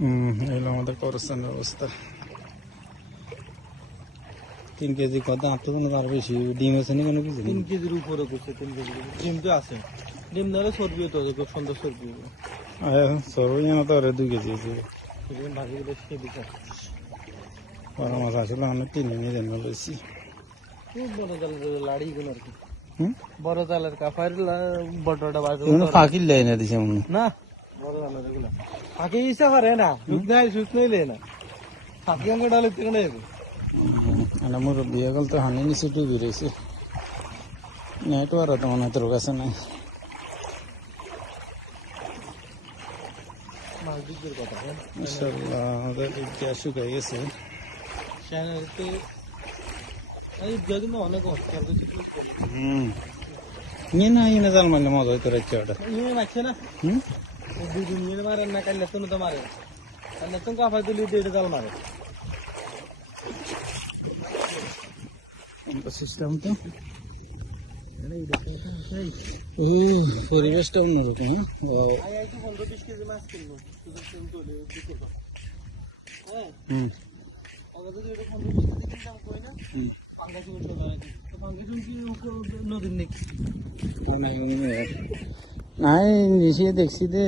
এই আমাদের কবরস্থানের অবস্থা। 3 কেজি কত আট তো আর বেশি ডিম আছে না কোনো কিছু 3 কেজির উপরে করছে 3 কেজি ডিম তো আছে ডিম ধরে চর্বিও তো খুব সুন্দর চর্বি সরবই না তো 2 কেজি আছে ভাজি করে খেয়ে দিচ্ছে বড় মাছ আসলে অনেক কিনে নিয়ে জন্য লইছি খুব বড় জালের লাড়ি গুলো আর কি বড় জালের কাফার বড়টা বাজে ফাঁকির লাই না দিছে মনে না বড় জালের এগুলো ফাঁকি ইচ্ছা করে না শুকনাই লে না ফাঁকি অঙ্গ ডালে থেকে নেই ana মুরব্বি গেল তো হানি নিচে ডুবে রয়েছে নেটওয়ার্ক তো মনে হয় তোর কাছে নাই মাছদিকের কথা মাশাআল্লাহ আমাদের গ্যাস শুকাই গেছে চ্যানেলতে এই যেদিন অনেক অস্কার কিছু নিয়ে না এনে জাল মারলে মজা হইতো রাখছে ওটা নিয়ে মারছে না দুদিন নিয়ে মারে না কাল লেতন তো মারে আর লেতন কাফাই দিলি দেড় জাল মারে সিস্টেম তো পরিবেশটা অন্যরকম কেজি মাছ কিনবো নদীর নাকি নাই নিচে দেখছি দে